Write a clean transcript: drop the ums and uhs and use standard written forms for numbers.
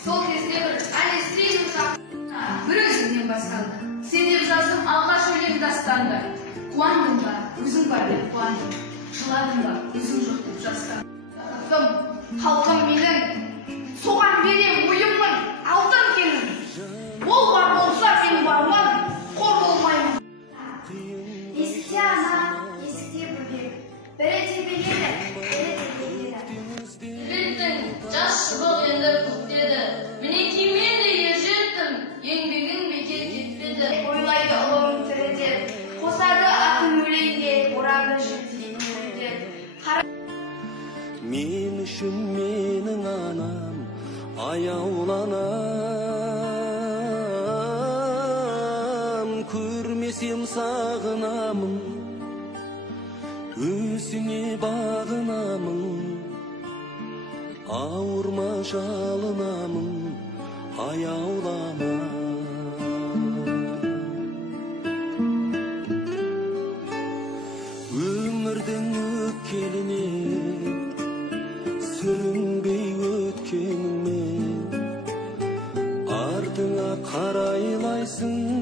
Сол кезде әлі сенің жақында бір өзіңнен басталды. Сен деп жаздым алғаш өлең дастанды. Қуандың ба, өзің бар деп қуандың. Жыладың ба, өзің жоқ деп жастандым. Халқым менің, соған берем ойымның, алтын кенім. Ол бар болса, мен бармын, қор болмаймын. Есікте ана, есікте бөбек. Бірі тебеледі, бірі тебеледі. Білдің, жас шыбық енді көктеді. Мінекей мен де ержеттім, еңбегің бекер кетпеді. Ойлайды ұлым тіріде, қосады ақын өлеңге, орады жүрдей. Мен үшін менің анам аяуланам, көрмесем сағынамын, өзіңе бағынамын, ауырма жалынамын, аяулама. Өмірдің өткеліне сүрінбей өткеніңмен артыңа қарайлайсың.